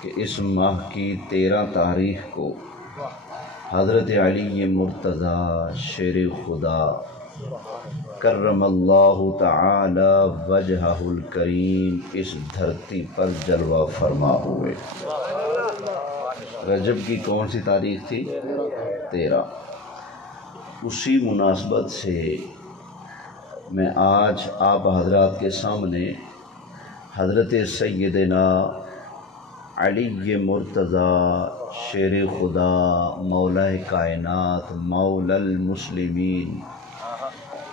کہ اس ماہ کی 13 تاریخ کو حضرت علی مرتضیٰ شیر خدا کرم اللہ تعالی وجہہ الکریم اس دھرتی پر جلوہ فرما ہوئے۔ رجب کی کون سی تاریخ تھی؟ 13۔ اسی مناسبت سے میں آج آپ حضرات کے سامنے حضرت سیدنا علی مرتضیٰ شیر خدا مولا کائنات مولا المسلمین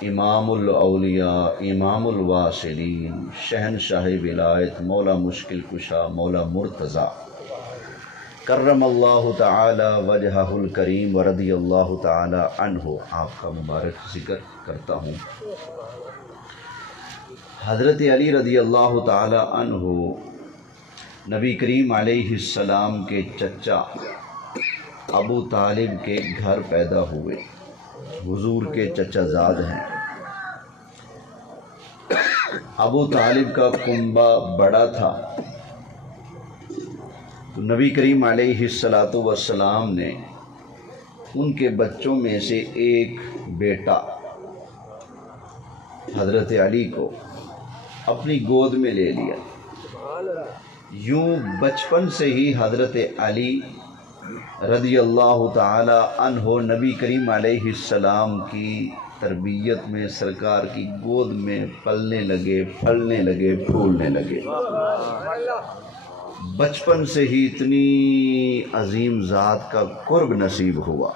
امام الاولیاء امام الواصلین شہنشاہ ولایت مولا مشکل کشا مولا مرتضیٰ کرم اللہ تعالی وجہہ الکریم ورضی اللہ تعالی عنہ آپ کا مبارک ذکر کرتا ہوں۔ حضرت علی رضی اللہ تعالی عنہ نبی کریم علیہ السلام کے چچا ابو طالب کے گھر پیدا ہوئے، حضور کے چچا زاد ہیں۔ ابو طالب کا کنبہ بڑا تھا تو نبی کریم علیہ السلام نے ان کے بچوں میں سے ایک بیٹا حضرت علی کو اپنی گود میں لے لیا۔ یوں بچپن سے ہی حضرت علی رضی اللہ تعالی عنہ نبی کریم علیہ السلام کی تربیت میں سرکار کی گود میں پلنے لگے، پھلنے لگے، پھولنے لگے۔ بچپن سے ہی اتنی عظیم ذات کا قرب نصیب ہوا۔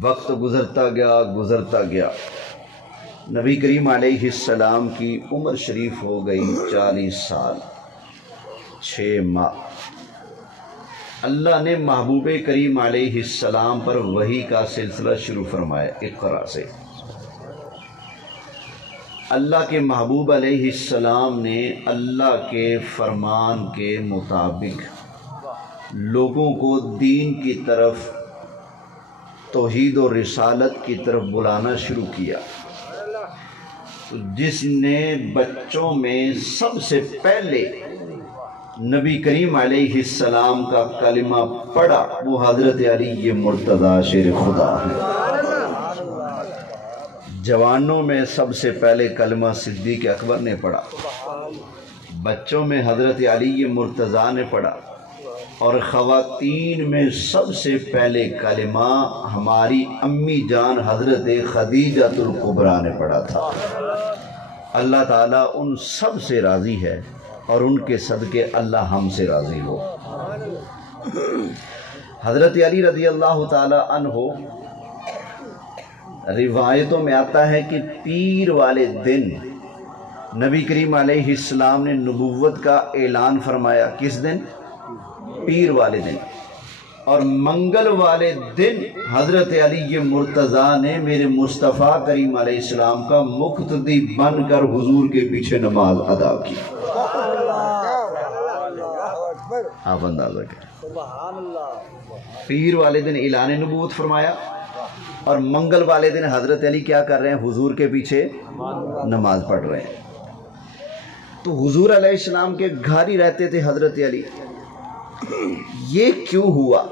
وقت گزرتا گیا، نبی کریم علیہ السلام کی عمر شریف ہو گئی 40 سال 6 ماہ۔ اللہ نے محبوب کریم علیہ السلام پر وحی کا سلسلہ شروع فرمایا اقرا سے۔ اللہ کے محبوب علیہ السلام نے اللہ کے فرمان کے مطابق لوگوں کو دین کی طرف، توحید و رسالت کی طرف بلانا شروع کیا۔ جس نے بچوں میں سب سے پہلے نبی کریم علیہ السلام کا کلمہ پڑھا وہ حضرت علی مرتضیٰ شیر خدا ہے۔ جوانوں میں سب سے پہلے کلمہ صدیق اکبر نے پڑھا، بچوں میں حضرت علی مرتضیٰ نے پڑھا، اور خواتین میں سب سے پہلے کلمہ ہماری امی جان حضرت خدیجہ الکبریٰ نے پڑھا تھا۔ اللہ تعالیٰ ان سب سے راضی ہے اور ان کے صدقے اللہ ہم سے راضی ہو۔ حضرت علی رضی اللہ تعالی عنہ روایتوں میں آتا ہے کہ پیر والے دن نبی کریم علیہ السلام نے نبوت کا اعلان فرمایا۔ کس دن؟ پیر والے دن۔ اور منگل والے دن حضرت علی مرتضیٰ نے میرے مصطفیٰ کریم علیہ السلام کا مقتدی بن کر حضور کے پیچھے نماز ادا کی۔ آپ اندازہ کریں، پیر والے دن اعلان نبوت فرمایا اور منگل والے دن حضرت علی کیا کر رہے ہیں؟ حضور کے پیچھے نماز پڑھ رہے ہیں۔ تو حضور علیہ السلام کے گھر ہی رہتے تھے حضرت علی۔ یہ کیوں ہوا؟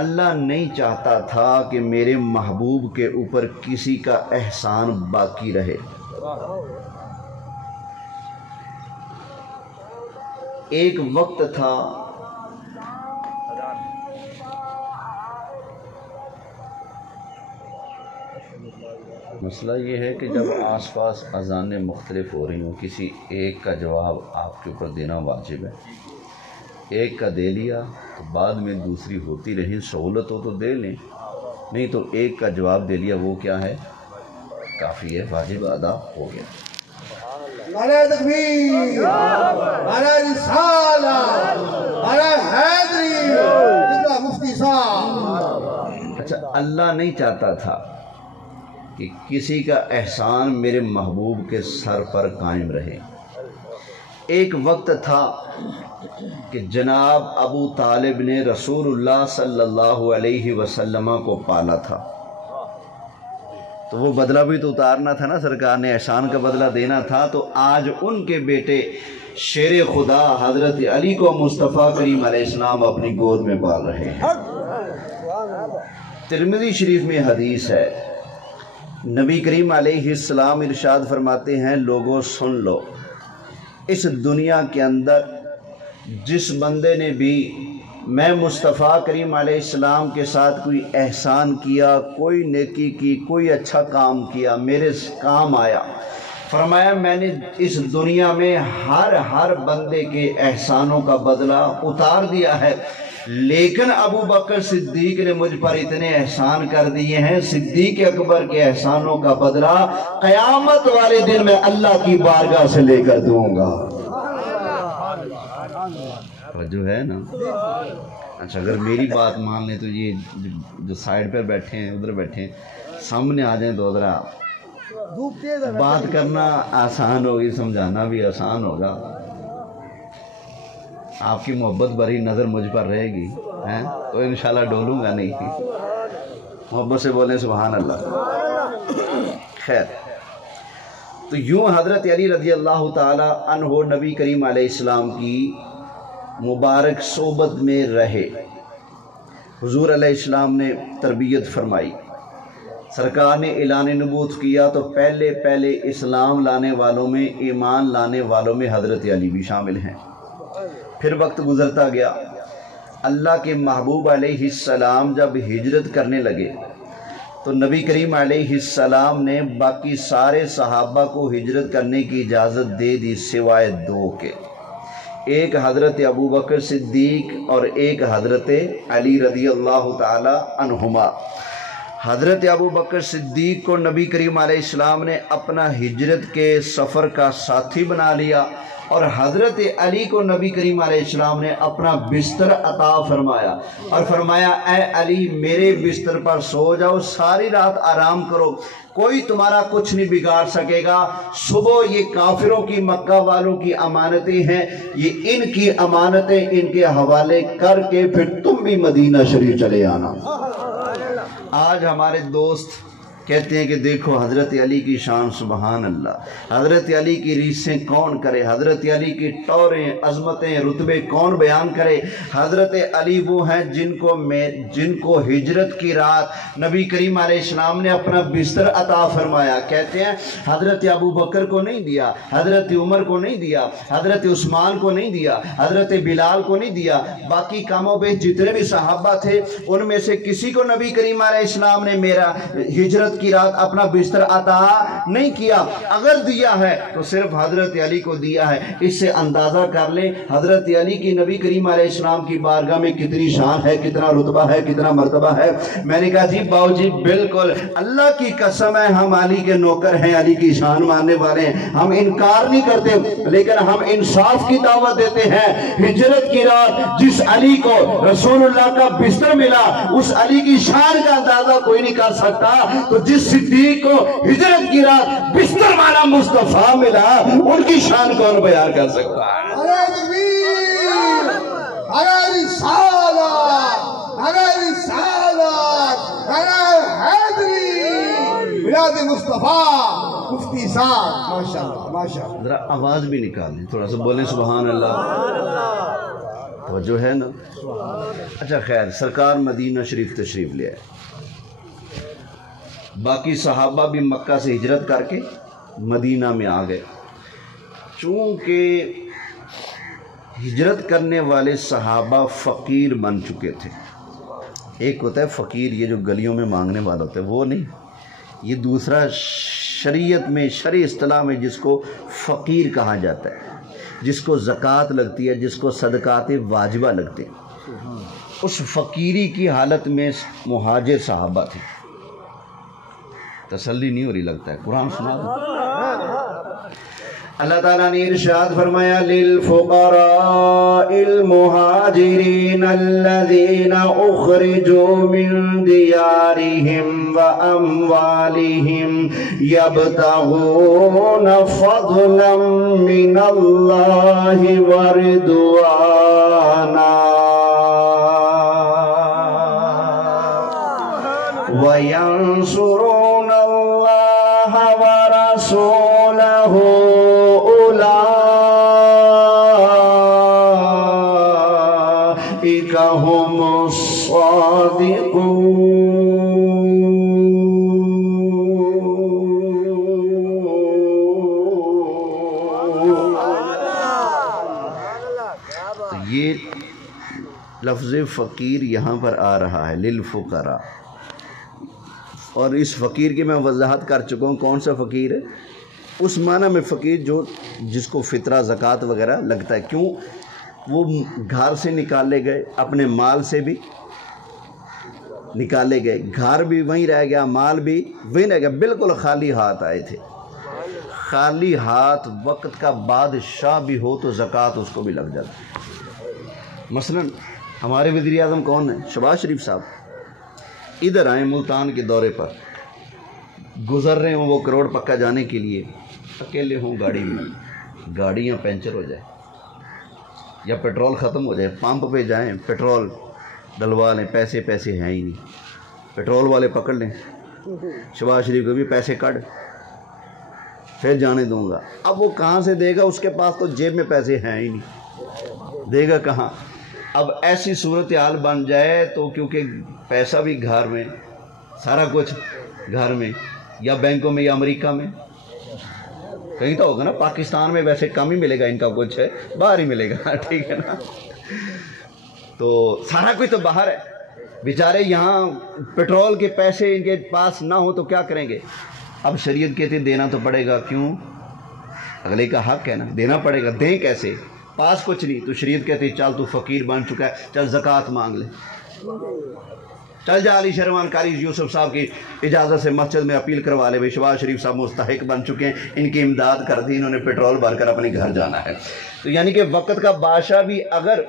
اللہ نہیں چاہتا تھا کہ میرے محبوب کے اوپر کسی کا احسان باقی رہے۔ ایک وقت تھا مسئلہ یہ ہے کہ جب آس پاس اذانیں مختلف ہو رہی ہوں، کسی ایک کا جواب آپ کے اوپر دینا واجب ہے۔ ایک کا دے لیا تو بعد میں دوسری ہوتی رہی، سہولت ہو تو دے لیں، نہیں تو ایک کا جواب دے لیا وہ کیا ہے؟ کافی ہے، واجب ادا ہو گیا۔ نعرہ تکبیر، نعرہ رسالت، نعرہ حیدری، جناب مفتی صاحب۔ اچھا، اللہ نہیں چاہتا تھا کہ کسی کا احسان میرے محبوب کے سر پر قائم رہے۔ ایک وقت تھا کہ جناب ابو طالب نے رسول اللہ صلی اللہ علیہ وسلم کو پالا تھا، تو وہ بدلہ بھی تو اتارنا تھا نا، سرکار نے احسان کا بدلہ دینا تھا۔ تو آج ان کے بیٹے شیر خدا حضرت علی کو مصطفیٰ کریم علیہ السلام اپنی گود میں پال رہے ہیں۔ ترمذی شریف میں حدیث ہے، نبی کریم علیہ السلام ارشاد فرماتے ہیں، لوگوں سن لو، اس دنیا کے اندر جس بندے نے بھی میں مصطفیٰ کریم علیہ السلام کے ساتھ کوئی احسان کیا، کوئی نیکی کی، کوئی اچھا کام کیا، میرے کام آیا، فرمایا میں نے اس دنیا میں ہر بندے کے احسانوں کا بدلہ اتار دیا ہے، لیکن ابو بکر صدیق نے مجھ پر اتنے احسان کر دیے ہیں، صدیق اکبر کے احسانوں کا بدلہ قیامت والے دن میں اللہ کی بارگاہ سے لے کر دوں گا۔ جو ہے نا، اچھا اگر میری بات مان لیں تو یہ جو سائیڈ پر بیٹھے ہیں، ادھر بیٹھے ہیں، سامنے آ جائیں تو ذرا بات کرنا آسان ہوگی، سمجھانا بھی آسان ہوگا۔ آپ کی محبت بھری نظر مجھ پر رہے گی تو انشاءاللہ ڈولوں گا نہیں، محبت سے بولیں سبحان اللہ۔ خیر، تو یوں حضرت علی رضی اللہ تعالی عنہ نبی کریم علیہ السلام کی مبارک صحبت میں رہے، حضور علیہ السلام نے تربیت فرمائی، سرکار نے اعلان نبوت کیا تو پہلے اسلام لانے والوں میں، ایمان لانے والوں میں حضرت علی بھی شامل ہیں۔ پھر وقت گزرتا گیا، اللہ کے محبوب علیہ السلام جب ہجرت کرنے لگے تو نبی کریم علیہ السلام نے باقی سارے صحابہ کو ہجرت کرنے کی اجازت دے دی سوائے دو کے، ایک حضرت ابو بکر صدیق اور ایک حضرت علی رضی اللہ تعالی عنہما۔ حضرت ابو بکر صدیق کو نبی کریم علیہ السلام نے اپنا ہجرت کے سفر کا ساتھی بنا لیا، اور حضرت علی کو نبی کریم علیہ السلام نے اپنا بستر عطا فرمایا اور فرمایا، اے علی میرے بستر پر سو جاؤ، ساری رات آرام کرو، کوئی تمہارا کچھ نہیں بگاڑ سکے گا، صبح یہ کافروں کی، مکہ والوں کی امانتیں ہیں، یہ ان کی امانتیں ان کے حوالے کر کے پھر تم بھی مدینہ شریف چلے آنا۔ آج ہمارے دوست کہتے ہیں کہ دیکھو حضرت علی کی شان، سبحان اللہ، حضرت علی کی ریسیں کون کرے، حضرت علی کی ٹوریں، عظمتیں، رتبے کون بیان کرے۔ حضرت علی وہ ہیں جن کو ہجرت کی رات نبی کریم علیہ السلام نے اپنا بستر عطا فرمایا۔ کہتے ہیں حضرت ابو بکر کو نہیں دیا، حضرت عمر کو نہیں دیا، حضرت عثمان کو نہیں دیا، حضرت بلال کو نہیں دیا، باقی کاموں پہ جتنے بھی صحابہ تھے ان میں سے کسی کو نبی کریم علیہ السلام نے میرا ہجرت کی رات اپنا بستر عطا نہیں کیا، اگر دیا ہے تو صرف حضرت علی کو دیا ہے۔ اس سے اندازہ کر لیں حضرت علی کی نبی کریم علیہ السلام کی بارگاہ میں کتنی شان ہے، کتنا رتبہ ہے، کتنا مرتبہ ہے۔ میں نے کہا جی باؤ جی بالکل، اللہ کی قسم ہے ہم علی کے نوکر ہیں، علی کی شان ماننے والے ہیں، ہم انکار نہیں کرتے، لیکن ہم انصاف کی دعوت دیتے ہیں۔ ہجرت کی رات جس علی کو رسول اللہ کا بستر ملا، اس علی کی شان کا اندازہ کوئی نہیں کر سکتا، تو جس صدیق کو ہجرت کی رات بستر والا مصطفیٰ ملا، ان کی شان کون بیان کر سکتا ہے؟ نعرہ تکبیر، نعرہ رسالت، نعرہ رسالت، نعرہ حیدری، میلاد مصطفیٰ، مفتی صاحب، ماشاءاللہ ماشاءاللہ۔ ذرا آواز بھی نکالیں، تھوڑا سا بولیں سبحان اللہ، توجہ ہے نا۔ اچھا خیر، سرکار مدینہ شریف تشریف لے آئے، باقی صحابہ بھی مکہ سے ہجرت کر کے مدینہ میں آ گئے۔ چونکہ ہجرت کرنے والے صحابہ فقیر بن چکے تھے، ایک ہوتا ہے فقیر، یہ جو گلیوں میں مانگنے والا ہوتا ہے، وہ نہیں، یہ دوسرا شریعت میں، شرعی اصطلاح میں جس کو فقیر کہا جاتا ہے، جس کو زکوٰۃ لگتی ہے، جس کو صدقات واجبہ لگتے ہیں، اس فقیری کی حالت میں مہاجر صحابہ تھے۔ تسلی نہیں ہو رہی لگتا ہے، قرآن سنا دو۔ اللہ تعالیٰ نے ارشاد فرمایا، للفقراء المہاجرین الذین اخرجوا من دیارہم واموالہم یبتغون فضلا من اللہ ورضوانا وینصرون اللہ ورسولہ هم الصادقون۔ یہ لفظ فقیر یہاں پر آ رہا ہے للفقراء، اور اس فقیر کی میں وضاحت کر چکا ہوں کون سا فقیر ہے، اس معنی میں فقیر جس کو فطرہ زکوٰۃ وغیرہ لگتا ہے۔ کیوں؟ وہ گھر سے نکالے گئے، اپنے مال سے بھی نکالے گئے، گھر بھی وہیں رہ گیا، مال بھی وہیں رہ گیا، بالکل خالی ہاتھ آئے تھے۔ خالی ہاتھ وقت کا بادشاہ بھی ہو تو زکوٰۃ اس کو بھی لگ جاتی۔ مثلا ہمارے وزیر اعظم کون ہیں؟ شہباز شریف صاحب ادھر آئے ملتان کے دورے پر، گزر رہے ہوں وہ کروڑ پکا جانے کے لیے، اکیلے ہوں گاڑی میں، گاڑیاں پنچر ہو جائے یا پیٹرول ختم ہو جائے، پمپ پہ جائیں پیٹرول ڈلوا لیں، پیسے ہیں ہی نہیں، پیٹرول والے پکڑ لیں، شہباز شریف کو بھی پیسے کٹ پھر جانے دوں گا۔ اب وہ کہاں سے دے گا؟ اس کے پاس تو جیب میں پیسے ہیں ہی نہیں، دے گا کہاں؟ اب ایسی صورتحال بن جائے تو کیونکہ پیسہ بھی گھر میں، سارا کچھ گھر میں، یا بینکوں میں یا امریکہ میں، کہیں تو ہوگا نا، پاکستان میں ویسے کم ہی ملے گا ان کا کچھ ہے، باہر ہی ملے گا، ٹھیک ہے نا، تو سارا کچھ تو باہر ہے، بیچارے یہاں پیٹرول کے پیسے ان کے پاس نہ ہو تو کیا کریں گے؟ اب شریعت کہتے دینا تو پڑے گا، کیوں؟ اگلے کا حق ہے نا، دینا پڑے گا، دیں کیسے؟ پاس کچھ نہیں، تو شریعت کہتے چل تو فقیر بن چکا ہے، چل زکوٰۃ مانگ لے، چل جا علی شہروان قاری یوسف صاحب کی اجازت سے مسجد میں اپیل کروا لے، بھائی شہباز شریف صاحب مستحق بن چکے ہیں، ان کی امداد کر دی، انہوں نے پیٹرول بھر کر اپنے گھر جانا ہے۔ تو یعنی کہ وقت کا بادشاہ بھی اگر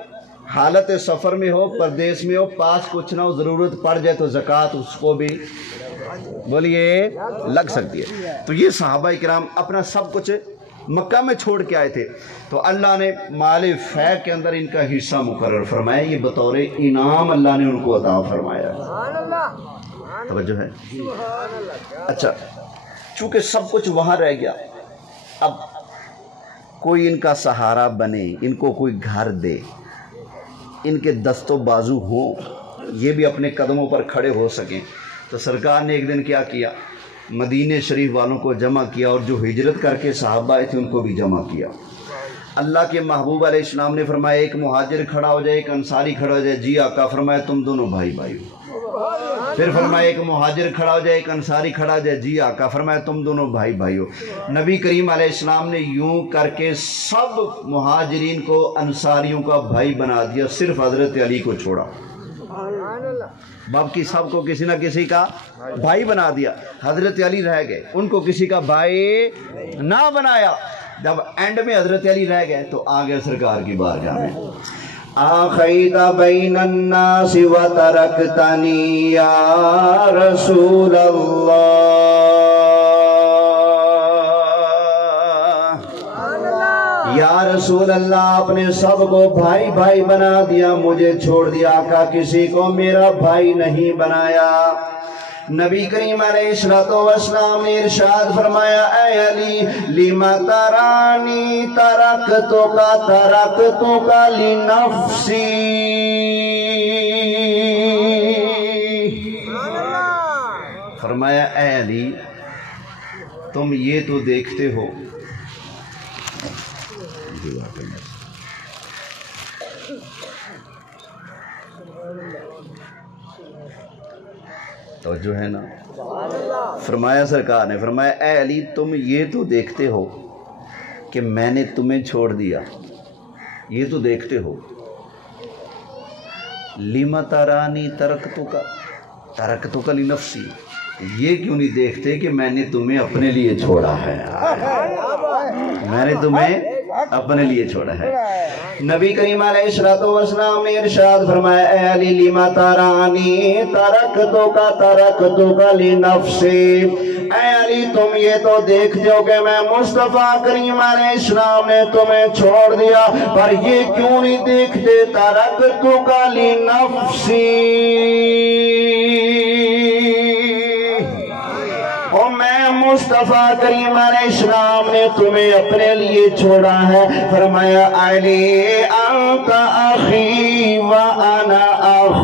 حالت سفر میں ہو، پردیس میں ہو، پاس کچھ نہ ہو، ضرورت پڑ جائے تو زکوٰۃ اس کو بھی بولیے لگ سکتی ہے۔ تو یہ صحابہ کرام اپنا سب کچھ مکہ میں چھوڑ کے آئے تھے، تو اللہ نے مال فیض کے اندر ان کا حصہ مقرر فرمایا، یہ بطور انعام اللہ نے ان کو عطا فرمایا۔ توجہ ہے؟ اچھا، چونکہ سب کچھ وہاں رہ گیا، اب کوئی ان کا سہارا بنے، ان کو کوئی گھر دے، ان کے دست و بازو ہوں، یہ بھی اپنے قدموں پر کھڑے ہو سکیں، تو سرکار نے ایک دن کیا کیا؟ مدینہ شریف والوں کو جمع کیا، اور جو ہجرت کر کے صحابہ آئے تھے ان کو بھی جمع کیا۔ اللہ کے محبوب علیہ السلام نے فرمایا ایک مہاجر کھڑا ہو جائے، ایک انصاری کھڑا ہو جائے، جی آقا، فرمایا تم دونوں بھائی بھائی ہو۔ پھر فرمایا ایک مہاجر کھڑا ہو جائے، ایک انصاری کھڑا ہو جائے، جی آقا، فرمایا تم دونوں بھائی بھائی ہو۔ نبی کریم علیہ السلام نے یوں کر کے سب مہاجرین کو انصاریوں کا بھائی بنا دیا، صرف حضرت علی کو چھوڑا، باقی سب کو کسی نہ کسی کا بھائی بنا دیا، حضرت علی رہ گئے، ان کو کسی کا بھائی نہ بنایا۔ جب اینڈ میں حضرت علی رہ گئے تو آگے سرکار کی بارگاہ میں، آخیت بین الناس وترکتنی یا رسول اللہ، یا رسول اللہ اپنے سب کو بھائی بھائی بنا دیا، مجھے چھوڑ دیا، آقا کسی کو میرا بھائی نہیں بنایا۔ نبی کریم علیہ السلام نے ارشاد فرمایا، اے علی لما ترانی ترکتک لنفسی، فرمایا اے علی تم یہ تو دیکھتے ہو توجہ ہے نا، فرمایا سرکار نے فرمایا اے علی تم یہ تو دیکھتے ہو کہ میں نے تمہیں چھوڑ دیا، یہ تو دیکھتے ہو، لما ترانی ترکتک لنفسی، یہ کیوں نہیں دیکھتے کہ میں نے تمہیں اپنے لیے چھوڑا ہے، میں نے تمہیں اپنے لیے چھوڑا ہے۔ نبی کریم علیہ السلام نے ارشاد فرمایا اے علی لما ترانی ترکتک لنفسی، اے علی تم یہ تو دیکھ جو کہ میں مصطفیٰ کریم علیہ السلام نے تمہیں چھوڑ دیا، پر یہ کیوں نہیں دیکھتے ترکتک لنفسی، مصطفیٰ کریم علیہ السلام نے تمہیں اپنے لیے چھوڑا ہے۔ فرمایا علی انت اخی وانا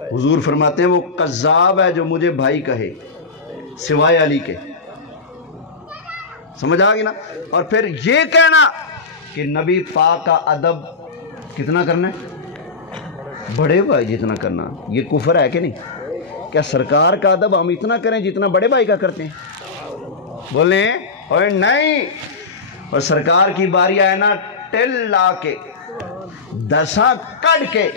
حضور فرماتے ہیں وہ قذاب ہے جو مجھے بھائی کہے سوائے علی کے. سمجھ آ گئی نا. اور پھر یہ کہنا کہ نبی پاک کا ادب کتنا کرنا ہے؟ بڑے بھائی جتنا کرنا. یہ کفر ہے کہ نہیں؟ کیا سرکار کا ادب ہم اتنا کریں جتنا بڑے بھائی کا کرتے ہیں؟ بولیں اور نہیں. اور سرکار کی باری آئے نا ٹل لا کے دساں کٹ کے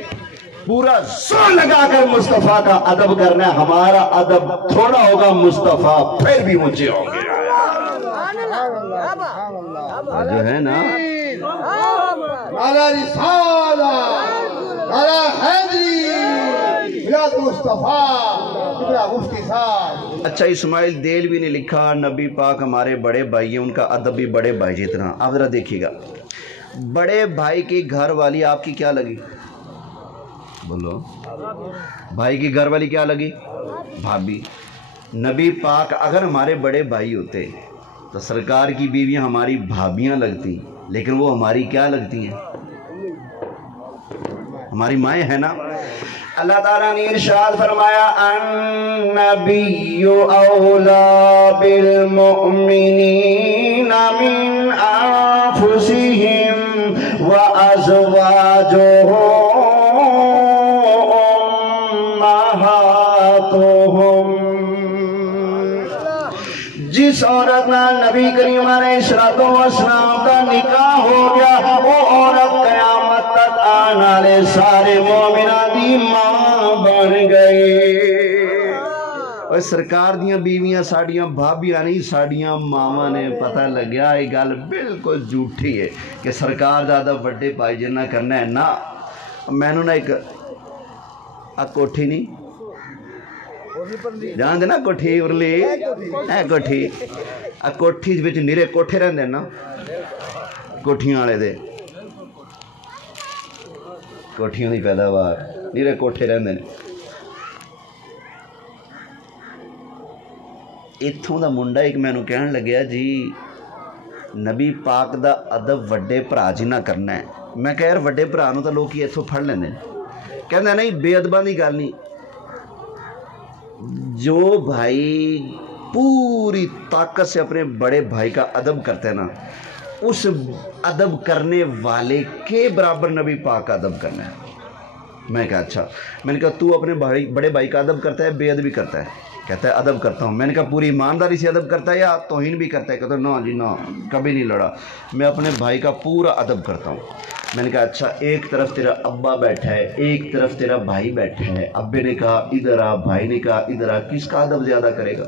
پورا زور لگا کر مصطفیٰ کا ادب کرنا ہے. ہمارا ادب تھوڑا ہوگا، مصطفیٰ پھر بھی اونچے ہوں گے. جو ہے نا نعرہ رسالت، نعرہ حیدری، ملاد مصطفیٰ، کبرا مفتی صاحب. اچھا اسماعیل دیلوی نے لکھا نبی پاک ہمارے بڑے بھائی ہیں، ان کا ادب بھی بڑے بھائی جتنا. آپ ذرا دیکھیے گا بڑے بھائی کی گھر والی آپ کی کیا لگی؟ بولو. بھائی کی گھر والی کیا لگی؟ بھابھی. نبی پاک اگر ہمارے بڑے بھائی ہوتے تو سرکار کی بیویاں ہماری بھابیاں لگتی، لیکن وہ ہماری کیا لگتی ہیں؟ ہماری مائیں ہیں نا. اللہ تعالیٰ نے ارشاد فرمایا النبی اولا بالمؤمنین من انفسہم وازواجہ جس عورت نہ نبی کریم علیہ السلام کا نکاح ہو گیا وہ عورت قیامت تک آنے والے سارے مومناں دی ماں بن گئی. اور سرکار دیاں بیویاں ساڑیاں بھابیاں نہیں ساڑیاں ماما نے. پتہ لگیا یہ گل بالکل جھوٹھی ہے کہ سرکار زیادہ بڑے بھائی جنہ کرنا ہے نا. میں نے ایک کوٹھی نہیں جان دے نا کوٹھی ارلی اے کوٹھی کوٹھی وچ نیرے کوٹھے رہندے نا کوٹھیاں والے دے کوٹھیاں دی پیداوار نیرے کوٹھے رہندے نے. اتھوں دا منڈا ایک مینوں کہن لگیا جی نبی پاک دا ادب وڈے بھرا جنہ کرنا ہے. میں کہہ یار وڈے بھرا نوں تاں لوکی اتھوں پھڑ لیندے کہندے نہیں بے ادباں دی گل نہیں. جو بھائی پوری طاقت سے اپنے بڑے بھائی کا ادب کرتے ہیں نا اس ادب کرنے والے کے برابر نبی پاک کا ادب کرنا ہے. میں کہا اچھا. میں نے کہا تو اپنے بڑے بھائی کا ادب کرتا ہے بے ادبی کرتا ہے؟ کہتا ہے ادب کرتا ہوں. میں نے کہا پوری ایمانداری سے ادب کرتا ہے یا توہین بھی کرتا ہے؟ کہتا ہے نا جی نا کبھی نہیں لڑا، میں اپنے بھائی کا پورا ادب کرتا ہوں. میں نے کہا اچھا ایک طرف تیرا ابا بیٹھا ہے ایک طرف تیرا بھائی بیٹھا ہے، ابے نے کہا ادھر آ بھائی نے کہا ادھر آ، کس کا ادب زیادہ کرے گا؟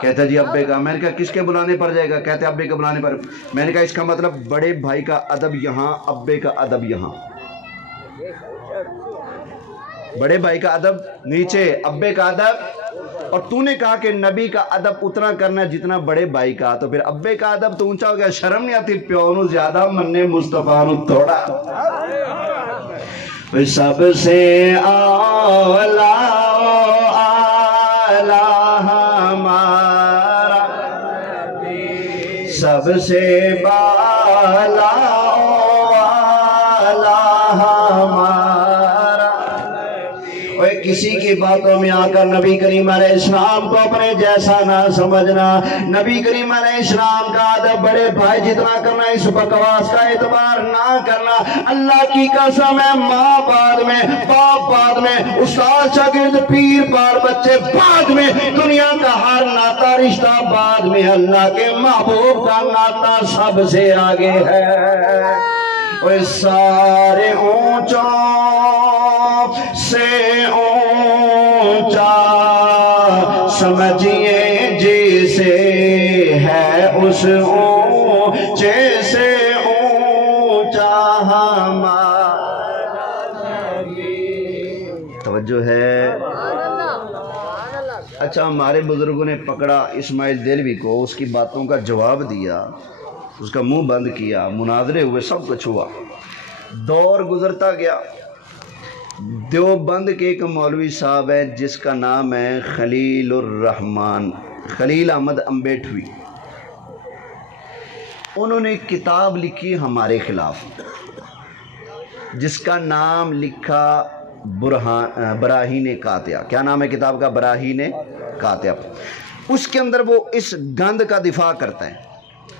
کہتا جی ابے کا. میں نے کہا کس کے بلانے پر جائے گا؟ کہتے ابے کے بلانے پر. میں نے کہا اس کا مطلب بڑے بھائی کا ادب یہاں ابے کا ادب یہاں. بڑے بھائی کا ادب نیچے ابے کا ادب. اور تو نے کہا کہ نبی کا ادب اتنا کرنا ہے جتنا بڑے بھائی کا، تو پھر ابے کا ادب تو اونچا ہو گیا. شرم نہیں آتی پیو نو زیادہ مننے مصطفیٰ نو تھوڑا. سب سے اولا ہمارا سب سے بالا ہمارا. کسی کی باتوں میں آ کر نبی کریم علیہ السلام کو اپنے جیسا نہ سمجھنا. نبی کریم علیہ السلام کا ادب بڑے بھائی جتنا کرنا، اس بکواس کا اعتبار نہ کرنا. اللہ کی قسم ہے ماں بعد میں، باپ بعد میں، استاد شاگرد پیر بال بچے بعد میں، دنیا کا ہر ناتا رشتہ بعد میں، اللہ کے محبوب کا ناتا سب سے آگے ہے. وہ سارے اونچوں سے اونچا سمجھیے جیسے ہے اس اونچے سے اونچا ہمارا نبی. توجہ ہے. اچھا ہمارے بزرگوں نے پکڑا اسماعیل دیلوی کو، اس کی باتوں کا جواب دیا، اس کا منہ بند کیا، مناظرے ہوئے، سب کچھ ہوا. دور گزرتا گیا. دیوبند کے ایک مولوی صاحب ہیں جس کا نام ہے خلیل الرحمن، خلیل احمد امبیٹوی. انہوں نے کتاب لکھی ہمارے خلاف جس کا نام لکھا براہین قاطعہ. کیا نام ہے کتاب کا؟ براہین قاطعہ. اس کے اندر وہ اس گند کا دفاع کرتا ہے.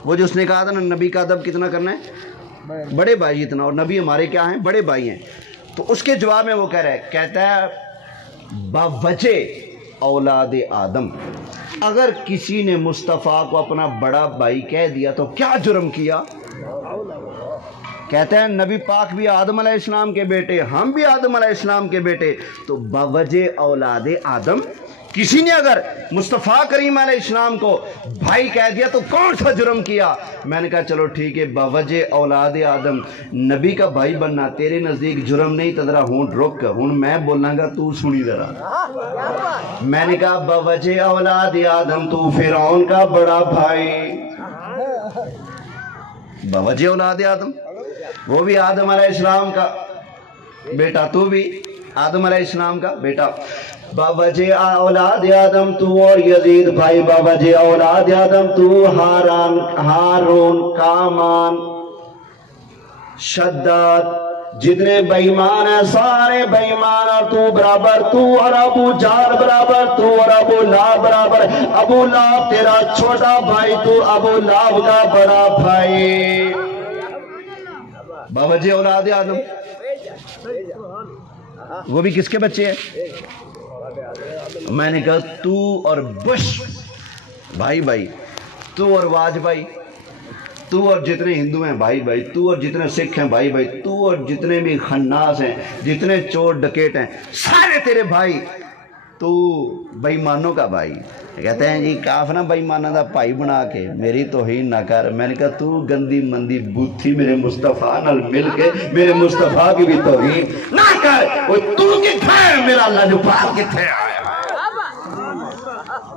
وہ جو اس نے کہا تھا نا نبی کا ادب کتنا کرنا ہے؟ بڑے بھائی اتنا، اور نبی ہمارے کیا ہیں؟ بڑے بھائی ہیں. تو اس کے جواب میں وہ کہتا ہے باوجہ اولاد آدم، اگر کسی نے مصطفیٰ کو اپنا بڑا بھائی کہہ دیا تو کیا جرم کیا؟ کہتے ہیں نبی پاک بھی آدم علیہ السلام کے بیٹے، ہم بھی آدم علیہ السلام کے بیٹے، تو باوجہ اولاد آدم کسی نے اگر مصطفیٰ کریم علیہ السلام کو بھائی کہہ دیا تو کون سا جرم کیا؟ میں نے کہا چلو ٹھیک ہے، باوجہ اولاد آدم نبی کا بھائی بننا تیرے نزدیک جرم نہیں، تو ذرا ہونٹ روک، ہوں میں بولنا گا تو سنی ذرا. میں نے کہا باوجہ اولاد آدم تو فرعون کا بڑا بھائی. باوجہ اولاد آدم، وہ بھی آدم علیہ السلام کا بیٹا، تو بھی آدم علیہ السلام کا بیٹا. باوجہ اولاد آدم تو اور یزید بھائی، باوجہ اولاد آدم تو ہارون، کامان، شداد، جتنے بےایمان ہیں سارے بےایمان، اور تو برابر، تو اور ابو جہل برابر، تو اور ابو لہب برابر. ابو لہب تیرا چھوٹا بھائی، تو ابو لہب کا بڑا بھائی. باوجہ اولاد آدم. وہ بھی کس کے بچے ہیں؟ میں نے کہا تو اور بش بھائی بھائی، تو اور واجپئی، تو اور جتنے ہندو ہیں بھائی بھائی، تو اور جتنے سکھ ہیں بھائی بھائی، تو اور جتنے بھی خناس ہیں، جتنے چور ڈکیٹ ہیں، سارے تیرے بھائی. تو بےایمانوں کا بھائی. کہتے ہیں جی کاف نہ بےایمانوں دا بھائی بنا کے میری توہین نہ کر. میں نے کہا تو گندی مندی بوتھی میرے مصطفیٰ نال مل کے میرے مصطفیٰ کی بھی توہین نہ کر. وہ تو کتھے ہے؟ میرا لاجپال کتھے آیا؟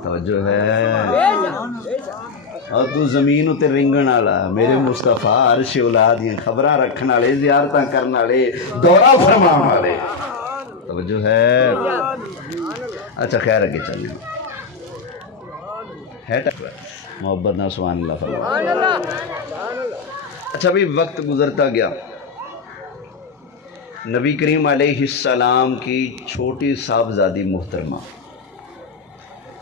توجہ ہے. اور تو زمین اتے رنگن والا میرے مصطفیٰ عرش اولاد ہیں، خبراں رکھن والے، زیارتاں کرن والے، دورہ فرمان والے. توجہ ہے. اچھا خیر اگے چلیں. ہے محبت نہ سبحان اللہ فرمائے. اچھا بھی وقت گزرتا گیا. نبی کریم علیہ السلام کی چھوٹی صاحبزادی محترمہ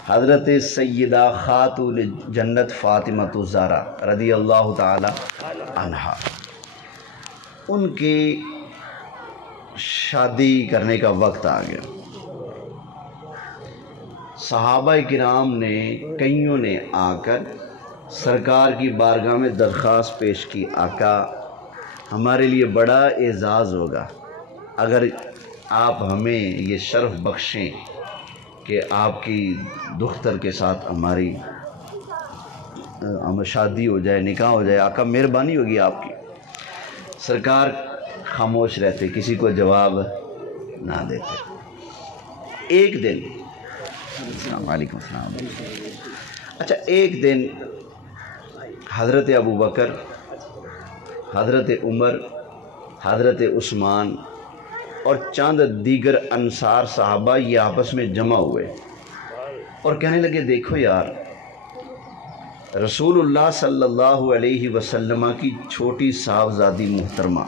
حضرت سیدہ خاتون جنت فاطمہ الزہرا رضی اللہ تعالی عنہا، ان کی شادی کرنے کا وقت آ گیا. صحابہ کرام نے کئیوں نے آ کر سرکار کی بارگاہ میں درخواست پیش کی، آقا ہمارے لیے بڑا اعزاز ہوگا اگر آپ ہمیں یہ شرف بخشیں کہ آپ کی دختر کے ساتھ ہماری شادی ہو جائے، نکاح ہو جائے. آقا مہربانی ہوگی آپ کی. سرکار خاموش رہتے، کسی کو جواب نہ دیتے. ایک دن وعلیکم السلام. اچھا ایک دن حضرت ابو بکر، حضرت عمر، حضرت عثمان اور چند دیگر انصار صحابہ یہ آپس میں جمع ہوئے اور کہنے لگے دیکھو یار، رسول اللہ صلی اللہ علیہ وسلم کی چھوٹی صاحبزادی محترمہ،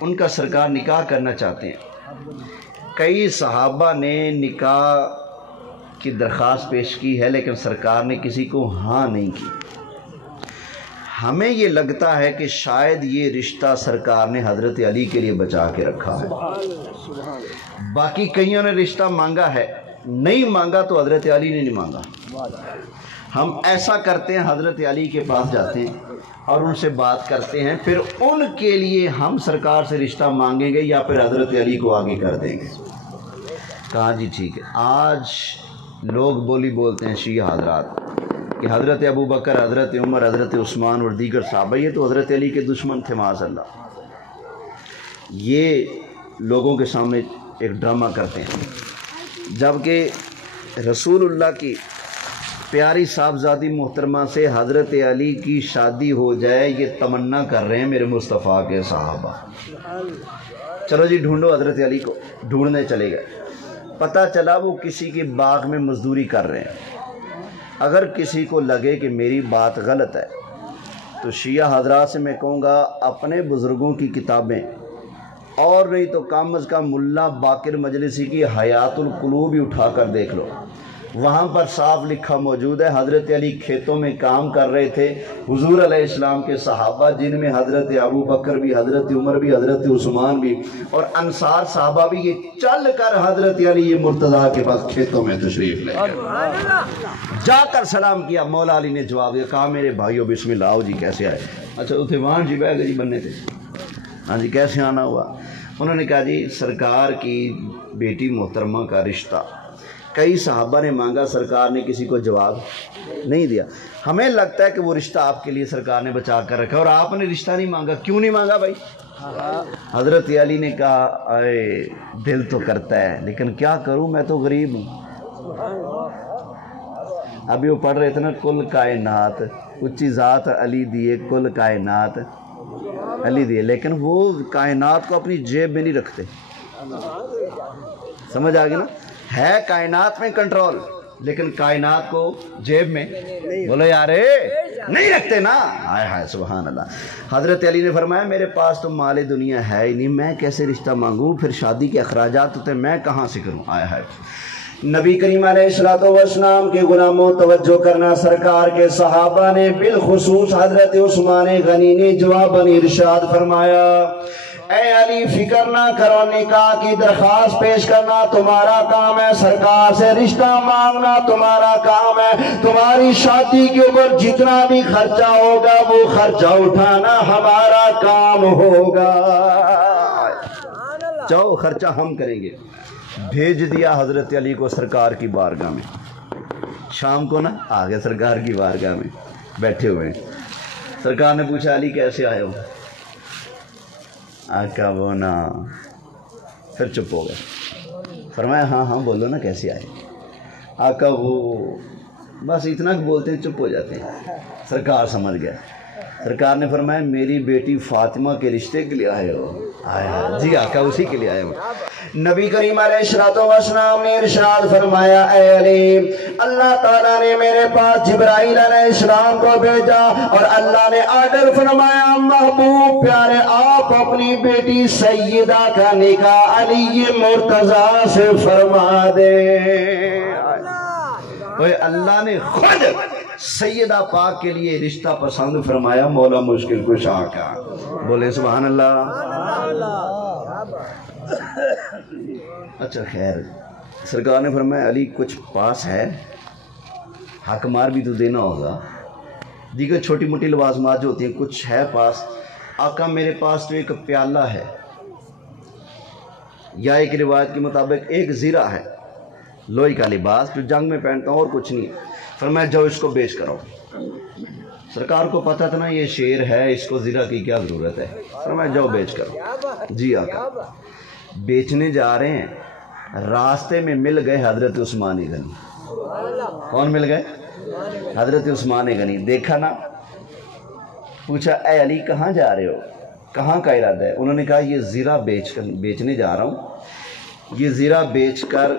ان کا سرکار نکاح کرنا چاہتے ہیں. کئی صحابہ نے نکاح کی درخواست پیش کی ہے لیکن سرکار نے کسی کو ہاں نہیں کی. ہمیں یہ لگتا ہے کہ شاید یہ رشتہ سرکار نے حضرت علی کے لیے بچا کے رکھا ہے. باقی کئیوں نے رشتہ مانگا ہے، نہیں مانگا تو حضرت علی نے نہیں مانگا. ہم ایسا کرتے ہیں، حضرت علی کے پاس جاتے ہیں اور ان سے بات کرتے ہیں، پھر ان کے لیے ہم سرکار سے رشتہ مانگیں گے یا پھر حضرت علی کو آگے کر دیں گے. کہا جی ٹھیک ہے. آج لوگ بولی بولتے ہیں شیعہ حضرات کہ حضرت ابو بکر، حضرت عمر، حضرت عثمان اور دیگر صحابہ یہ تو حضرت علی کے دشمن تھے معاذ اللہ. یہ لوگوں کے سامنے ایک ڈرامہ کرتے ہیں، جبکہ رسول اللہ کی پیاری صاحبزادی محترمہ سے حضرت علی کی شادی ہو جائے یہ تمنا کر رہے ہیں میرے مصطفیٰ کے صحابہ. چلو جی ڈھونڈو حضرت علی کو. ڈھونڈنے چلے گئے، پتہ چلا وہ کسی کے باغ میں مزدوری کر رہے ہیں. اگر کسی کو لگے کہ میری بات غلط ہے تو شیعہ حضرات سے میں کہوں گا اپنے بزرگوں کی کتابیں اور نہیں تو کم از کم ملا باقر مجلسی کی حیات القلوب ہی اٹھا کر دیکھ لو، وہاں پر صاف لکھا موجود ہے حضرت علی کھیتوں میں کام کر رہے تھے، حضور علیہ السلام کے صحابہ جن میں حضرت ابو بکر بھی، حضرت عمر بھی، حضرت عثمان بھی اور انصار صحابہ بھی، یہ چل کر حضرت علی یہ مرتضیٰ کے پاس کھیتوں میں تشریف لے گئے، جا کر سلام کیا، مولا علی نے جواب دیا، کہا میرے بھائیو بسم اللہ، آؤ جی کیسے آئے؟ اچھا اتنے وہاں جی بہ گئی بننے تھے، ہاں جی کیسے آنا ہوا؟ انہوں نے کہا جی سرکار کی بیٹی محترمہ کا رشتہ، کئی صحابہ نے مانگا، سرکار نے کسی کو جواب نہیں دیا، ہمیں لگتا ہے کہ وہ رشتہ آپ کے لیے سرکار نے بچا کر رکھا اور آپ نے رشتہ نہیں مانگا، کیوں نہیں مانگا بھائی؟ حضرت علی نے کہا اے دل تو کرتا ہے لیکن کیا کروں، میں تو غریب ہوں۔ ابھی وہ پڑھ رہے تھے نا، کل کائنات اچھی ذات علی دیے، کل کائنات علی دیے، لیکن وہ کائنات کو اپنی جیب میں نہیں رکھتے، سمجھ آ گئی نا؟ ہے کائنات میں کنٹرول لیکن کائنات کو جیب میں بولو یارے نہیں رکھتے نا، ہائے ہائے سبحان اللہ۔ حضرت علی نے فرمایا میرے پاس تو مال دنیا ہے ہی نہیں، میں کیسے رشتہ مانگوں، پھر شادی کے اخراجات ہوتے میں کہاں سے کروں، ہائے ہائے۔ نبی کریم علیہ الصلوۃ والسلام کے غلاموں توجہ کرنا، سرکار کے صحابہ نے بالخصوص حضرت عثمان غنی نے جواباً ارشاد فرمایا، اے علی فکر نہ کرو، نکاح کی درخواست پیش کرنا تمہارا کام ہے، سرکار سے رشتہ مانگنا تمہارا کام ہے، تمہاری شادی کے اوپر جتنا بھی خرچہ ہوگا وہ خرچہ اٹھانا ہمارا کام ہوگا، چاہو خرچہ ہم کریں گے۔ بھیج دیا حضرت علی کو سرکار کی بارگاہ میں، شام کو نا آگے سرکار کی بارگاہ میں بیٹھے ہوئے ہیں، سرکار نے پوچھا علی کیسے آئے ہو؟ آقا وہ نا، پھر چپ ہو گئے، فرمایا ہاں ہاں بولو نا کیسے آئے؟ آقا وہ، بس اتنا بولتے ہیں چپ ہو جاتے ہیں۔ سرکار سمجھ گیا، سرکار نے فرمایا میری بیٹی فاطمہ کے رشتے کے لیے آئے ہو؟ آیا جی آقا اسی کے لیے آئے ہو۔ نبی کریم علیہ الصلوۃ والسلام نے ارشاد فرمایا اے علی، اللہ تعالیٰ نے میرے پاس جبرائیل علیہ السلام کو بھیجا اور اللہ نے آرڈر فرمایا محبوب پیارے آپ اپنی بیٹی سیدہ کا نکاح علی مرتضیٰ سے فرما دے۔ اللہ نے خود سیدہ پاک کے لیے رشتہ پسند فرمایا، مولا مشکل کشا کا، بولے سبحان اللہ۔ اچھا خیر، سرکار نے فرمایا علی کچھ پاس ہے، حق مار بھی تو دینا ہوگا، دیگر چھوٹی موٹی لوازمات جو ہوتی ہیں کچھ ہے پاس؟ آقا میرے پاس تو ایک پیالہ ہے، یا ایک روایت کے مطابق ایک زیرہ ہے، لوہے کا لباس جو جنگ میں پہنتا ہوں، اور کچھ نہیں ہے۔ فرمایا جاؤ اس کو بیچ کرو۔ سرکار کو پتہ تھا نا یہ شیر ہے، اس کو زیرہ کی کیا ضرورت ہے، فرمایا جاؤ بیچ کرو۔ جی آقا، بیچنے جا رہے ہیں، راستے میں مل گئے حضرت عثمان غنی۔ کون مل گئے؟ حضرت عثمان غنی۔ دیکھا نا، پوچھا اے علی کہاں جا رہے ہو، کہاں کا ارادہ ہے؟ انہوں نے کہا یہ زیرہ بیچنے جا رہا ہوں، یہ زیرہ بیچ کر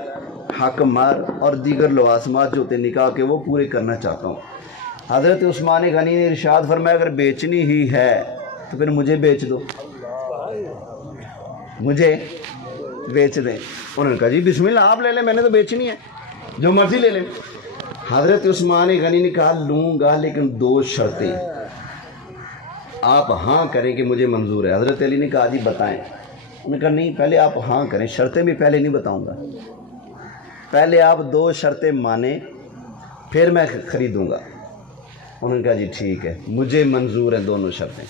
حق مار اور دیگر لوازمات جو ہوتے نکاح کے وہ پورے کرنا چاہتا ہوں۔ حضرت عثمان غنی نے ارشاد فرمایا اگر بیچنی ہی ہے تو پھر مجھے بیچ دو، مجھے بیچ دیں۔ انہوں نے کہا جی بسم اللہ آپ لے لیں، میں نے تو بیچنی ہے، جو مرضی لے لیں۔ حضرت عثمان غنی نے کہا لوں گا لیکن دو شرطیں، آپ ہاں کریں کہ مجھے منظور ہے۔ حضرت علی نے کہا جی بتائیں۔ انہوں نے کہا نہیں پہلے آپ ہاں کریں، شرطیں بھی پہلے نہیں بتاؤں گا، پہلے آپ دو شرطیں مانیں پھر میں خریدوں گا۔ انہوں نے کہا جی ٹھیک ہے مجھے منظور ہیں دونوں شرطیں۔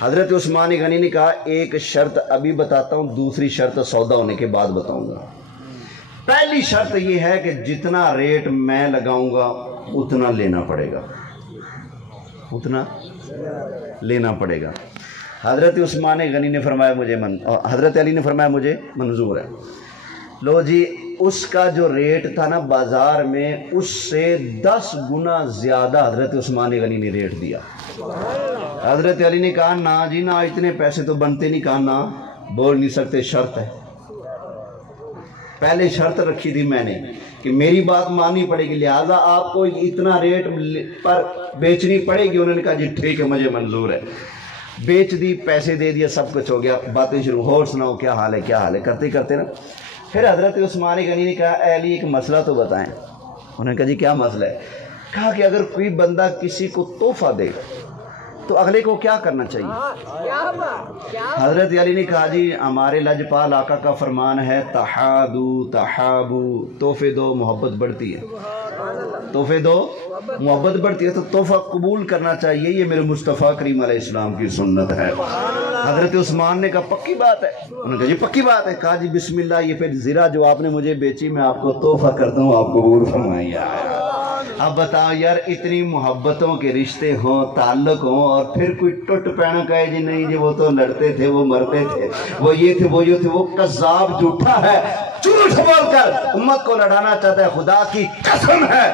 حضرت عثمان غنی نے کہا ایک شرط ابھی بتاتا ہوں، دوسری شرط سودا ہونے کے بعد بتاؤں گا۔ پہلی شرط یہ ہے کہ جتنا ریٹ میں لگاؤں گا اتنا لینا پڑے گا، اتنا لینا پڑے گا۔ حضرت عثمان غنی نے فرمایا حضرت علی نے فرمایا مجھے منظور ہے۔ لو جی، اس کا جو ریٹ تھا نا بازار میں اس سے 10 گنا زیادہ حضرت عثمان غنی نے ریٹ دیا۔ حضرت علی نے کہا نا جی نا اتنے پیسے تو بنتے نہیں، کہا نا بول نہیں سکتے، شرط ہے۔ پہلے شرط رکھی تھی میں نے کہ میری بات ماننی پڑے گی، لہٰذا آپ کو اتنا ریٹ پر بیچنی پڑے گی۔ انہوں نے کہا جی ٹھیک ہے مجھے منظور ہے۔ بیچ دی، پیسے دے دیا، سب کچھ ہو گیا، باتیں شروع، اور سناؤ کیا حال ہے کیا حال ہے، کرتے کرتے نا پھر حضرت عثمان غنی نے کہا اے علی ایک مسئلہ تو بتائیں. انہوں نے کہا جی کیا مسئلہ ہے؟ کہا کہ اگر کوئی بندہ کسی کو تحفہ دے تو اگلے کو کیا کرنا چاہیے؟ حضرت علی نے کہا جی ہمارے لجپال آقا کا فرمان ہے تحادو تحابو، تحفے دو محبت بڑھتی ہے، تحفے دو محبت بڑھتی ہے، تو تحفہ قبول کرنا چاہیے، یہ میرے مصطفیٰ کریم علیہ السلام کی سنت ہے. حضرت عثمان نے کہا پکی بات ہے؟ انہوں نے کہا جی پکی بات ہے. کہا جی بسم اللہ، یہ پھر زرہ جو آپ نے مجھے بیچی میں آپ کو تحفہ کرتا ہوں، آپ قبول فرمائیے. اب بتاؤ یار، اتنی محبتوں کے رشتے ہوں، تعلق ہوں، اور پھر کوئی ٹوٹ پینا کہے جی نہیں جی وہ تو لڑتے تھے، وہ مرتے تھے، وہ یہ تھے، وہ یہ تھے، وہ کذاب جھوٹا ہے، جھوٹ بول کر امت کو لڑانا چاہتا ہے. خدا کی قسم ہے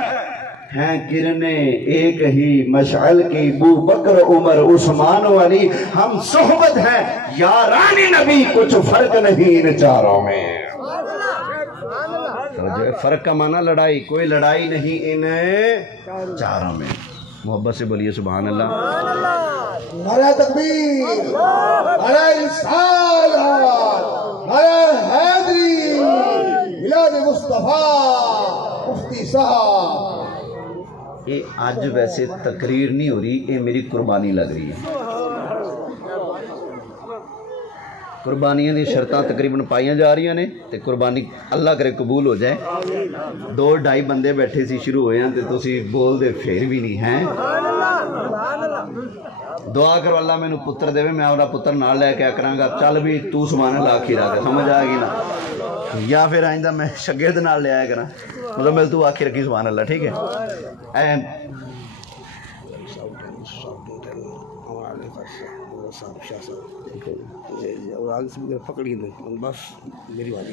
ہیں کرنے ایک ہی مشعل کی، ابو بکر عمر عثمان و علی، ہم صحبت ہیں یاران نبی، کچھ فرق نہیں ان چاروں میں. جو ہے فرق کا معنی لڑائی، کوئی لڑائی نہیں ان چاروں میں. محبت سے بولیے سبحان اللہ. نعرہ تکبیر، نعرہ رسالت، نعرہ حیدری، میلاد مصطفیٰ مفتی صاحب. یہ آج ویسے تقریر نہیں ہو رہی، یہ میری قربانی لگ رہی ہے. قربانیاں دی شرطاں تقریباً پائیاں جا رہی ہیں تے قربانی اللہ کرے قبول ہو جائے. 2-2.5 بندے بیٹھے سی شروع ہوئے ہیں تے تسی بول دے پھر بھی نہیں ہیں. دعا کرو اللہ میں پتر دے، میں اپنا پتر نال لے کے کراں گا، چل بھی تو سبحان اللہ آکھی رکھ، سمجھ آ گئی نا؟ یا پھر آئندہ میں شاگرد نال لے آیا کراں، مطلب تو آکھی رکھی سبحان اللہ. ٹھیک ہے. پکڑی بس میری بات،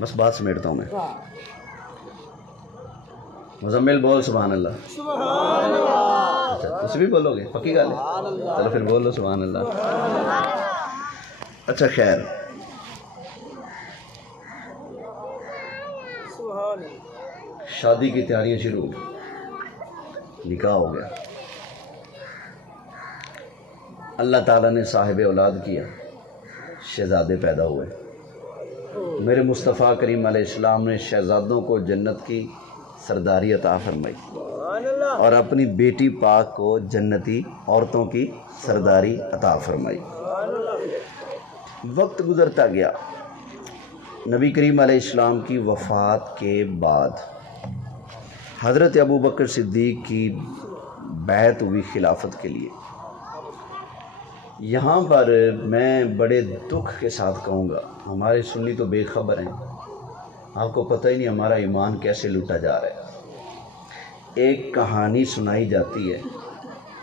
بس بات سمیٹتا ہوں میں. مزمل بول سبحان اللہ. اچھا تسی بھی بولو گے؟ پکی گل ہے، چلو پھر بولو سبحان اللہ. اچھا خیر، شادی کی تیاریاں شروع ہو گئی، نکاح ہو گیا. اللہ تعالیٰ نے صاحب اولاد کیا، شہزادے پیدا ہوئے. میرے مصطفیٰ کریم علیہ السلام نے شہزادوں کو جنت کی سرداری عطا فرمائی اور اپنی بیٹی پاک کو جنتی عورتوں کی سرداری عطا فرمائی. وقت گزرتا گیا. نبی کریم علیہ السلام کی وفات کے بعد حضرت ابو بکر صدیق کی بیعت ہوئی خلافت کے لیے. یہاں پر میں بڑے دکھ کے ساتھ کہوں گا، ہمارے سنی تو بے خبر ہیں، آپ کو پتہ ہی نہیں ہمارا ایمان کیسے لوٹا جا رہا ہے. ایک کہانی سنائی جاتی ہے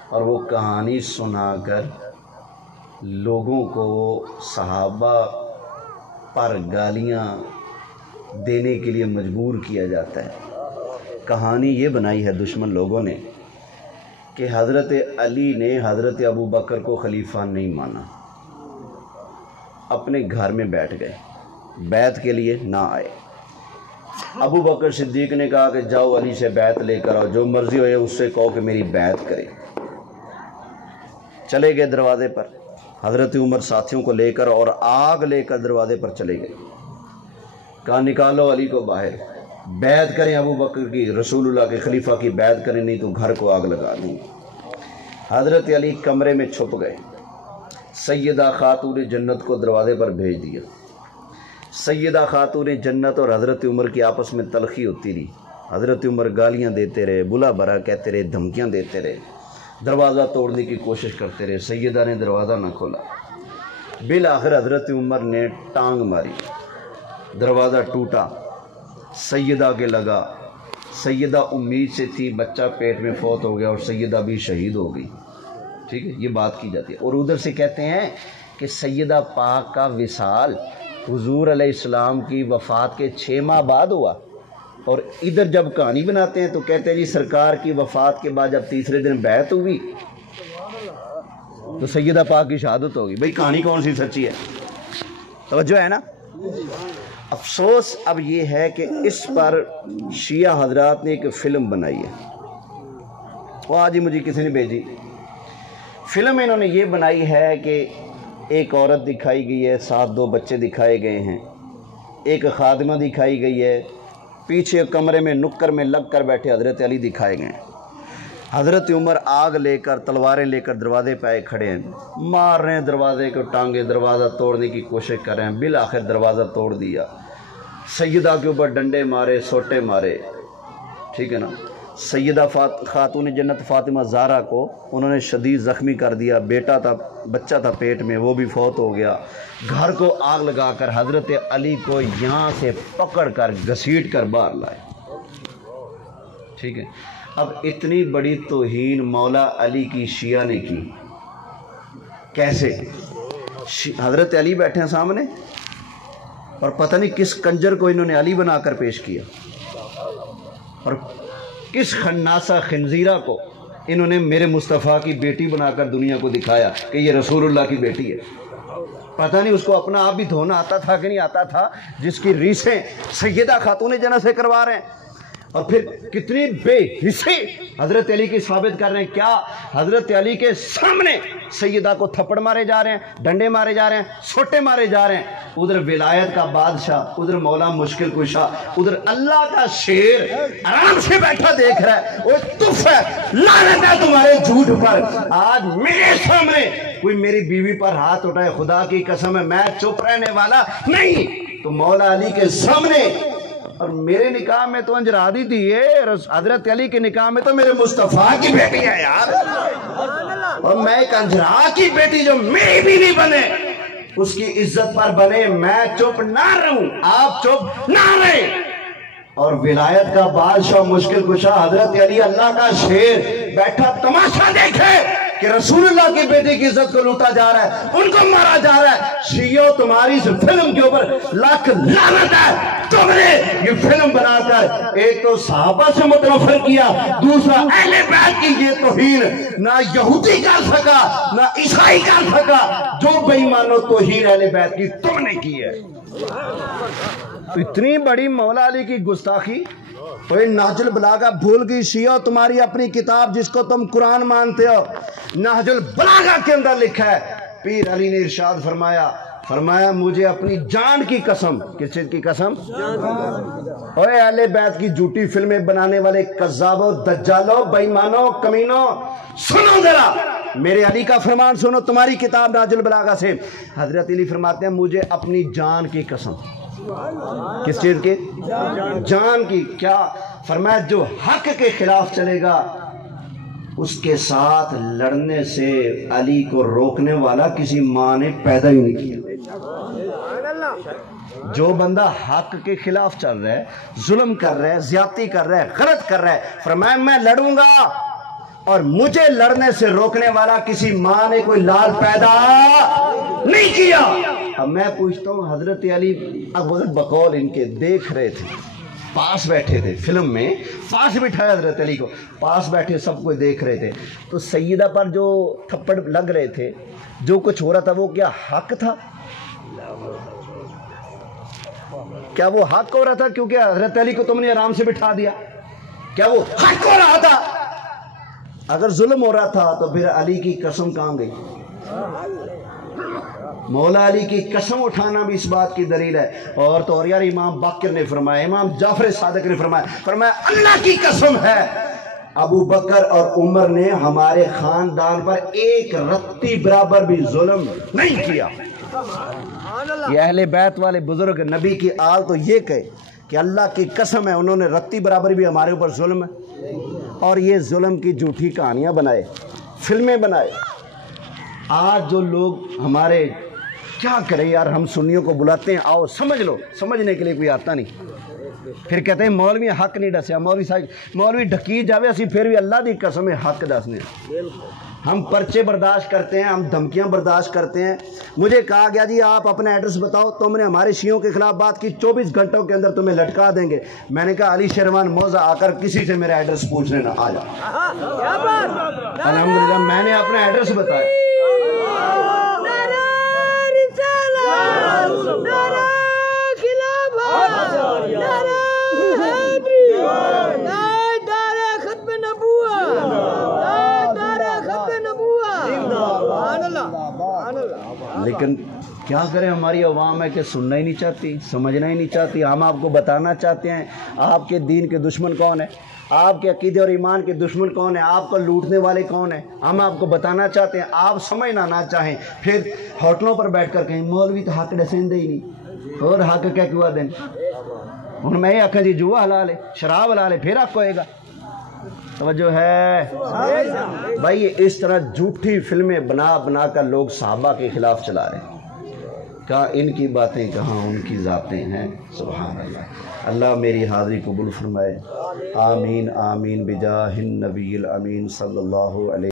اور وہ کہانی سنا کر لوگوں کو صحابہ پر گالیاں دینے کے لیے مجبور کیا جاتا ہے. کہانی یہ بنائی ہے دشمن لوگوں نے کہ حضرت علی نے حضرت ابو بکر کو خلیفہ نہیں مانا، اپنے گھر میں بیٹھ گئے، بیعت کے لیے نہ آئے. ابو بکر صدیق نے کہا کہ جاؤ علی سے بیعت لے کر آؤ، جو مرضی ہوئے اس سے کہو کہ میری بیعت کرے. چلے گئے دروازے پر، حضرت عمر ساتھیوں کو لے کر اور آگ لے کر دروازے پر چلے گئے. کہا نکالو علی کو باہر، بیعت کریں ابو بکر کی، رسول اللہ کے خلیفہ کی بیعت کریں، نہیں تو گھر کو آگ لگا دوں. حضرت علی کمرے میں چھپ گئے. سیدہ خاتون جنت کو دروازے پر بھیج دیا. سیدہ خاتون جنت اور حضرت عمر کی آپس میں تلخی ہوتی رہی. حضرت عمر گالیاں دیتے رہے، بلا برا کہتے رہے، دھمکیاں دیتے رہے، دروازہ توڑنے کی کوشش کرتے رہے. سیدہ نے دروازہ نہ کھولا. بالآخر حضرت عمر نے ٹانگ ماری، دروازہ ٹوٹا، سیدہ کے لگا. سیدہ امید سے تھی، بچہ پیٹ میں فوت ہو گیا اور سیدہ بھی شہید ہو گئی. ٹھیک ہے، یہ بات کی جاتی ہے. اور ادھر سے کہتے ہیں کہ سیدہ پاک کا وصال حضور علیہ السلام کی وفات کے 6 ماہ بعد ہوا. اور ادھر جب کہانی بناتے ہیں تو کہتے ہیں جی سرکار کی وفات کے بعد جب تیسرے دن بیعت ہوئی تو سیدہ پاک کی شہادت ہوگی. بھئی کہانی کون سی سچی ہے؟ توجہ ہے نا؟ افسوس اب یہ ہے کہ اس پر شیعہ حضرات نے ایک فلم بنائی ہے وہ آج ہی مجھے کسی نے بھیجی فلم انہوں نے یہ بنائی ہے کہ ایک عورت دکھائی گئی ہے، ساتھ 2 بچے دکھائے گئے ہیں، ایک خادمہ دکھائی گئی ہے، پیچھے کمرے میں نکر میں لگ کر بیٹھے حضرت علی دکھائے گئے ہیں۔ حضرت عمر آگ لے کر تلواریں لے کر دروازے پہ آئے کھڑے ہیں، مار رہے ہیں دروازے کو ٹانگے، دروازہ توڑنے کی کوشش کر رہے ہیں، بالآخر دروازہ توڑ دیا، سیدہ کے اوپر ڈنڈے مارے، سوٹے مارے، ٹھیک ہے نا۔ سیدہ خاتون جنت فاطمہ زہرا کو انہوں نے شدید زخمی کر دیا، بیٹا تھا، بچہ تھا پیٹ میں، وہ بھی فوت ہو گیا۔ گھر کو آگ لگا کر حضرت علی کو یہاں سے پکڑ کر گھسیٹ کر باہر لائے، ٹھیک ہے۔ اب اتنی بڑی توہین مولا علی کی شیعہ نے کی، کیسے؟ حضرت علی بیٹھے ہیں سامنے اور پتہ نہیں کس کنجر کو انہوں نے علی بنا کر پیش کیا، اور کس خناسہ خنزیرہ کو انہوں نے میرے مصطفیٰ کی بیٹی بنا کر دنیا کو دکھایا کہ یہ رسول اللہ کی بیٹی ہے۔ پتہ نہیں اس کو اپنا آپ بھی دھونا آتا تھا کہ نہیں آتا تھا، جس کی ریسیں سیدہ خاتون جنت سے کروا رہے ہیں، اور پھر کتنی بے حسی حضرت علی کی ثابت کر رہے ہیں۔ کیا حضرت علی کے سامنے سیدہ کو تھپڑ مارے جا رہے ہیں، ڈنڈے مارے جا رہے ہیں، سوٹے مارے جا رہے ہیں، ادھر ولایت کا بادشاہ، ادھر مولا مشکل کشا، ادھر اللہ کا شیر آرام سے بیٹھا دیکھ رہا ہے۔ وہ تف ہے، لعنت ہے تمہارے جھوٹ پر۔ آج میرے سامنے کوئی میری بیوی پر ہاتھ اٹھائے، خدا کی قسم ہے میں چپ رہنے والا نہیں۔ تو مولا علی کے سامنے، اور میرے نکاح میں تو انجرادی تھی یہ، حضرت علی کے نکاح میں تو میرے مصطفیٰ کی بیٹی ہے یار، اور میں ایک انجرا کی بیٹی جو میری بھی نہیں بنے، اس کی عزت پر بنے، میں چپ نہ رہوں، آپ چپ نہ رہیں۔ اور ولایت کا بادشاہ مشکل کشا حضرت علی اللہ کا شیر بیٹھا تماشا دیکھے کہ رسول اللہ کی بیٹی کی عزت کو لوٹا جا رہا ہے، ان کو مارا جا رہا ہے۔ شیعو تمہاری اس فلم کے اوپر لاکھ لعنت ہے، تم نے یہ فلم بنا کر ایک تو صحابہ سے متنفر کیا، دوسرا اہل بیت کی یہ توہین نہ یہودی کر سکا نہ عیسائی کر سکا، جو بے ایمانو توہین اہل بیت کی تم نے کی ہے۔ اتنی بڑی مولا علی کی گستاخی، نہج البلاغہ بھول گئی شیعہ تمہاری اپنی کتاب جس کو تم قرآن مانتے ہو، نہج البلاغہ کے اندر لکھا ہے پیر علی نے ارشاد فرمایا مجھے اپنی جان کی قسم، کس چیز کی قسم؟ اوے اہل بیت کی جھوٹی فلمیں بنانے والے کذابوں، دجالوں، بے ایمانوں، کمینوں، سنو ذرا میرے علی کا فرمان سنو، تمہاری کتاب نہج البلاغہ سے حضرت علی فرماتے ہیں مجھے اپنی جان کی قسم، کس چیز کی؟ جان کی۔ کیا فرمایا؟ جو حق کے خلاف چلے گا اس کے ساتھ لڑنے سے علی کو روکنے والا کسی ماں نے پیدا ہی نہیں کیا۔ جو بندہ حق کے خلاف چل رہا ہے، ظلم کر رہا ہے، زیادتی کر رہا ہے، غلط کر رہا ہے، فرمایا میں لڑوں گا، اور مجھے لڑنے سے روکنے والا کسی ماں نے کوئی لال پیدا نہیں کیا۔ اب میں پوچھتا ہوں حضرت علی اکبر بقول ان کے دیکھ رہے تھے، پاس بیٹھے تھے فلم میں، پاس بٹھایا حضرت علی کو، پاس بیٹھے سب کو دیکھ رہے تھے، تو سیدہ پر جو تھپڑ لگ رہے تھے، جو کچھ ہو رہا تھا وہ کیا حق تھا؟ کیا وہ حق ہو رہا تھا کیونکہ حضرت علی کو تم نے آرام سے بٹھا دیا؟ کیا وہ حق ہو رہا تھا؟ اگر ظلم ہو رہا تھا تو پھر علی کی قسم کہاں گئی؟ مولا علی کی قسم اٹھانا بھی اس بات کی دلیل ہے۔ اور تو اور یار امام باقر نے فرمایا، امام جعفر صادق نے فرمایا اللہ کی قسم ہے ابو بکر اور عمر نے ہمارے خاندان پر ایک رتی برابر بھی ظلم نہیں کیا۔ یہ اہل بیت والے بزرگ نبی کی آل تو یہ کہے کہ اللہ کی قسم ہے انہوں نے رتی برابر بھی ہمارے اوپر ظلم ہے، اور یہ ظلم کی جھوٹی کہانیاں بنائے، فلمیں بنائے۔ آج جو لوگ ہمارے کیا کریں یار، ہم سنیوں کو بلاتے ہیں آؤ سمجھ لو، سمجھنے کے لیے کوئی آتا نہیں، پھر کہتے ہیں مولوی حق نہیں دسیا، مولوی ڈھکی جاوے، اسی پھر بھی اللہ دی قسم حق دسنے۔ ہم پرچے برداشت کرتے ہیں، ہم دھمکیاں برداشت کرتے ہیں۔ مجھے کہا گیا جی آپ اپنا ایڈریس بتاؤ، تم نے ہمارے شیعوں کے خلاف بات کی، 24 گھنٹوں کے اندر تمہیں لٹکا دیں گے۔ میں نے کہا علی شیروان موضع آ کر کسی سے میرا ایڈریس پوچھ لینا، آ جاؤ۔ الحمدللہ میں نے اپنا ایڈریس بتایا۔ لیکن کیا کریں، ہماری عوام ہے کہ سننا ہی نہیں چاہتی، سمجھنا ہی نہیں چاہتی۔ ہم آپ کو بتانا چاہتے ہیں آپ کے دین کے دشمن کون ہیں، آپ کے عقیدے اور ایمان کے دشمن کون ہیں، آپ کو لوٹنے والے کون ہیں، ہم آپ کو بتانا چاہتے ہیں، آپ سمجھنا نہ چاہیں، پھر ہوٹلوں پر بیٹھ کر کہیں مولوی تو حق ڈسیں دے ہی نہیں، اور حق کیا کیوں دیں، ہن میں یہ آکھاں جی جوا حلال ہے، شراب حلال ہے، پھر حق ہوئے گا۔ توجہ ہے بھائی، اس طرح جھوٹی فلمیں بنا بنا کر لوگ صحابہ کے خلاف چلا رہے ہیں، کہاں ان کی باتیں کہاں ان کی ذاتیں ہیں۔ سبحان اللہ، اللہ میری حاضری قبول فرمائے، آمین آمین بجاہ النبی الامین صلی اللہ علیہ